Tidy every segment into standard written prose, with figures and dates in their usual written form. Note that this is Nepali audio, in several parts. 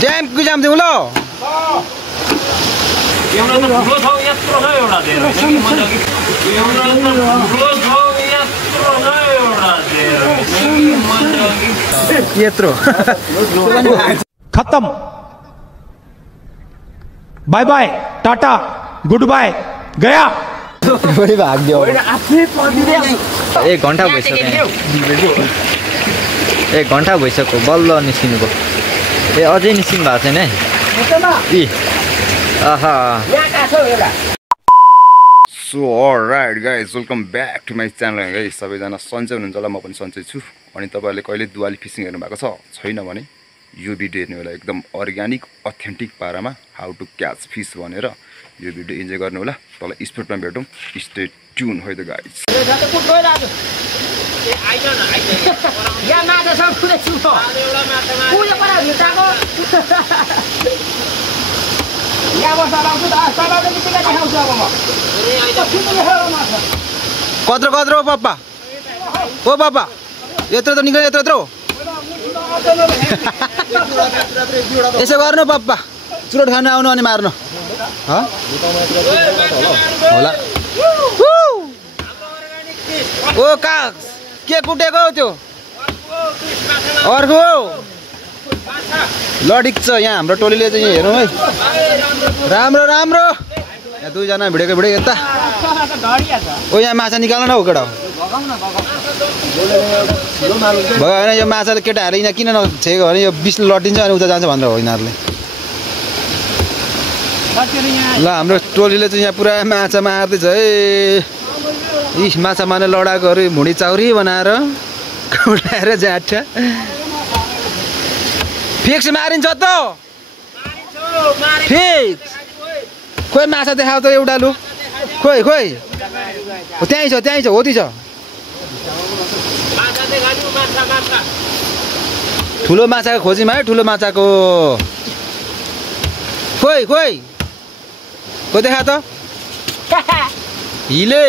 ड्यामको जाम दिउँ ल यत्रो खत्म bye bye tata goodbye गया भाग दियो 1 घण्टा भइसक्यो 1 घण्टा भइसक्यो बल्ल निस्किनु भयो ए अझै निस्किनु भएको छैन है इ आहा so alright guys welcome back to my channel guys सबैजना सन्चै हुनुहुन्छ होला म पनि सन्चै छु अनि तपाईँहरूले कहिले दुवाली फिसिङ हेर्नु भएको छैन भने यो भिडियो हेर्नु होला एकदम अर्ग्यानिक अथेन्टिक पारामा हाउ टु क्याच फिस भनेर यो भिडियो इन्जोय गर्नु होला तल स्पोर्टमा भेटौँ स्टे ट्युन है द गाइज कत्रो कत्रो पापा ओ पापा यत्रो त निक्ल्यो यत्रो यसो गर्नु पापा चुरोट खानु आउनु अनि मार्नु होला ओ का के कुटेको त्यो अर्को ल ठिक छ यहाँ हाम्रो टोलीले चाहिँ हेरौँ है राम्रो राम्रो यहाँ दुईजना भिडेको यता ओ यहाँ माछा निकाल्न न हो केटा भएन यो माछाले केटाहरू यहाँ किन नछेको भने यो बिस लटिन्छ अनि उता जान्छ भनेर हो यिनीहरूले ल हाम्रो टोलीले चाहिँ यहाँ पुरा माछा मार्दैछ है इ माछा मार्ने लडाकुहरू भुँडी चाउरी बनाएर उठाएर जान्छ फिक्स मारिन्छ त फिक्स खोइ माछा देखाउ त एउटा लु खोइ त्यहीँ छ होती छ ठुलो माछाको खोज्यौँ है ठुलो माछाको खोइ देखा त हिले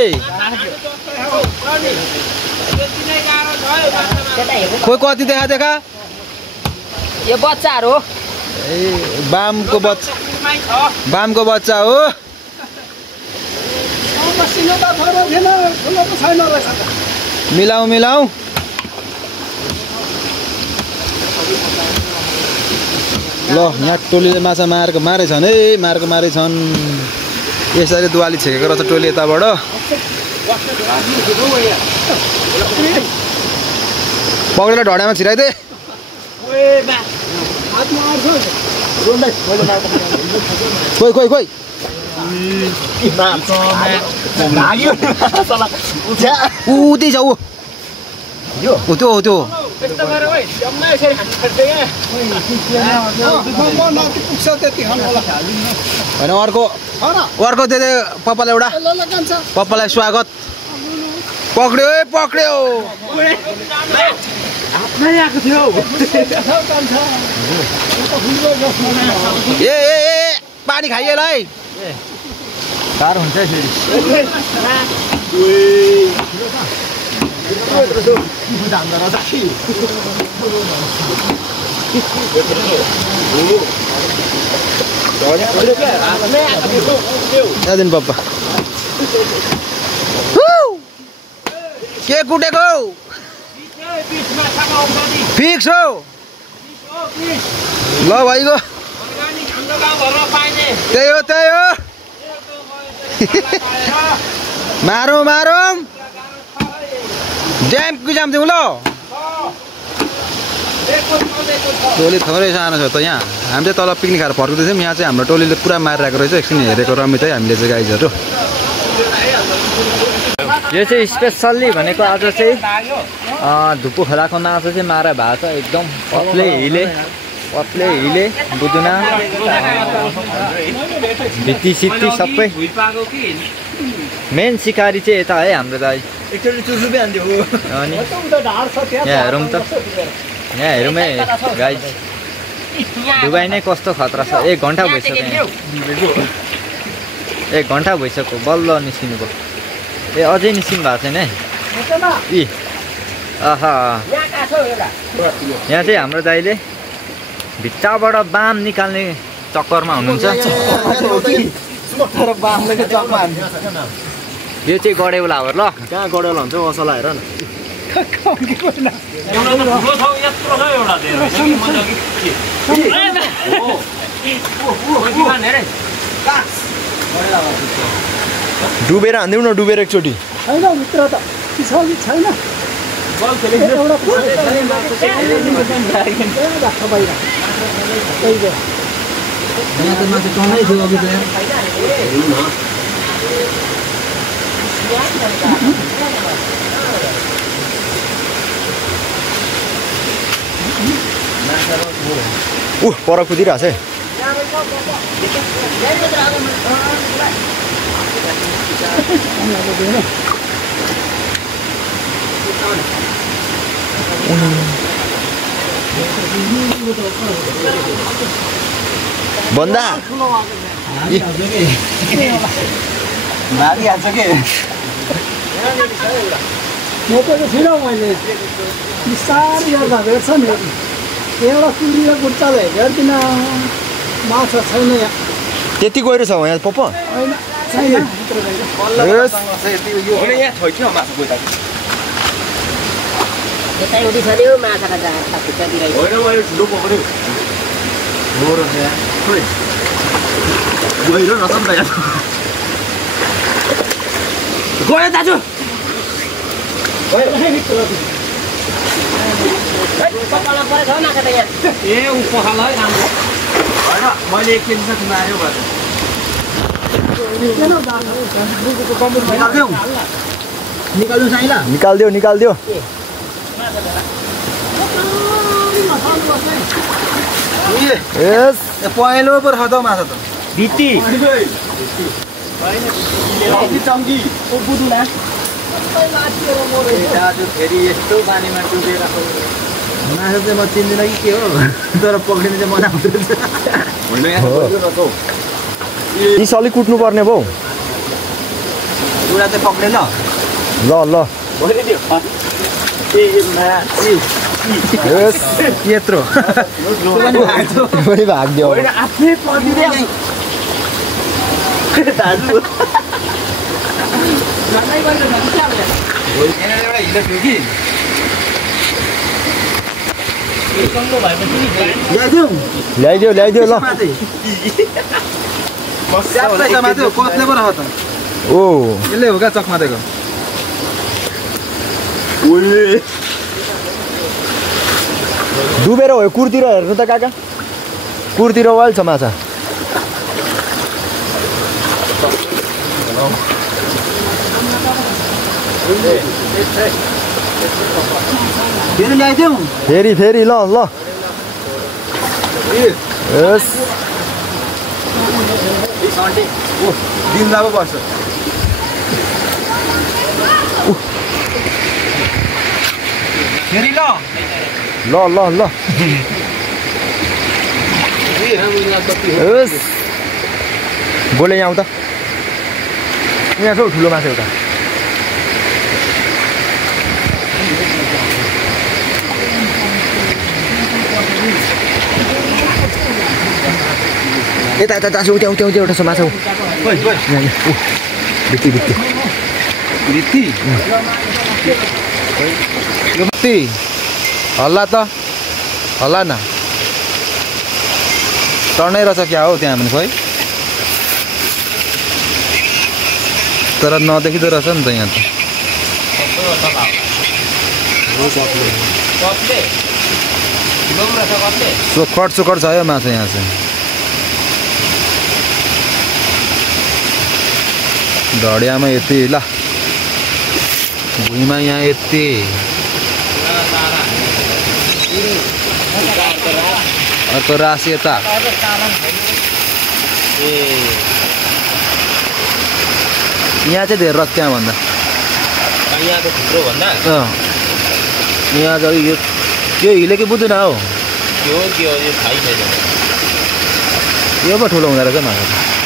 खोइ कति देखा यो बच्चाहरु हो ए बामको बच्चा हो मिलाऊ ल यहाँ टोलीले माछा मारेछन् है मारेछन् यसरी दुवाली छेकेको रहेछ टोली यताबाट पक्रेर ढड्यामा छिराइदे खोइ उतै छ ऊ त्यो होइन अर्को दे पप्पालाई एउटा पप्पालाई स्वागत पक्रियो ए पानी खाइएलाई गाह्रो हुन्छ दिन पप्पा के कुटेको फिक्स हो ल भाइको त्यही हो मारौँ ड्यामको जाम दिउँ ल टोली थोरै सानो छ त यहाँ हामी चाहिँ तल पिकनिक खाएर फर्किँदैछौँ यहाँ चाहिँ हाम्रो टोलीले पुरा मारिरहेको रहेछ एकछिन हेरेको रमित है हामीले चाहिँ गाइजहरू यो चाहिँ स्पेसल्ली भनेको आज चाहिँ धुप्पु खोलाको माछा चाहिँ मारा भएको छ एकदम पत्ले हिले बुदुना भित्ती सित्ती सबै मेन सिकारी चाहिँ यता है हाम्रो दाइ अनि यहाँ हेरौँ है गाइज डुबाई नै कस्तो खतरा छ 1 घण्टा भइसक्यो 1 घण्टा भइसक्यो बल्ल निस्किनु भयो ए अझै निस्किनु भएको छैन है इ आहा यहाँ चाहिँ हाम्रो दाइले भित्ताबाट बाम निकाल्ने चक्करमा हुनुहुन्छ यो चाहिँ गडेउला हो ल कहाँ गडेला हुन्छ असला हेर न डुबेर हान्दिउँ न डुबेर एकचोटि छैन भित्र त पिछाडि छैन पर कुदिरहेछ है बन्दा भागिहाल्छ के मोटेको छुइनँ मैले बिस्तारै गर्दा भेट्छ नि एउटा कुरी र गुच्चाले हेर्दिन माछा छैन यहाँ त्यति गहिरो छ यहाँ पप्पा होइन छैन यतै उठिसक्यो माछाका जाँडा खुट्टातिर गयो दाजु पकाउन परेछ हौ माछा त यहाँ ए ऊ पखाल है राम्रो होइन मैले 1 केजी जति मार्यो निकालिदियो निकालिदियो यस पहेँलो पो छ त माछा त भित्ती दाजु फेरि यस्तो पानीमा डुबेर माछा चाहिँ म चिन्दिनँ कि के हो तर पक्रिनु चाहिँ मजा आउँछ यी सली कुट्नु पर्ने भो एउटा चाहिँ पक्रेन ल ल यस यत्रो पनि भाग्यो आफ्नै पर्दिँदै दाजु ल्याइदियो ल्याइदियो ल ओ यसले हो क्या चकमा दिएको डुबेर हो कुरतिर हेर्नु त काका कुरतिर वाल छ माछा फेरि फेरि ल ल यस दिन लाभो पर्छ फेरि ल ल ल ल यस बोले यहाँ आउ त यहाँ छ ठुलो माछा एउटा यता यता दाजु उता उता उता एउटा छ माछा भित्ती भित्ती भित्ती यो भित्ती हल्ला त हल्ला न टर्नै रहेछ क्या हो त्यहाँ पनि खोइ तर नदेखिँदो रहेछ नि त यहाँ त सोखट सोखट छ यो माछा यहाँ चाहिँ ढडियामा यति ल भुइँमा यहाँ यति अर्को राशि यता यहाँ चाहिँ धेरै रथ त्यहाँभन्दा यहाँको थुप्रो भन्दा यहाँ चाहिँ यो हिलेकै बुझ्दैन हौ के हो यो थाहै छैन यो पो ठुलो हुँदो रहेछ माछा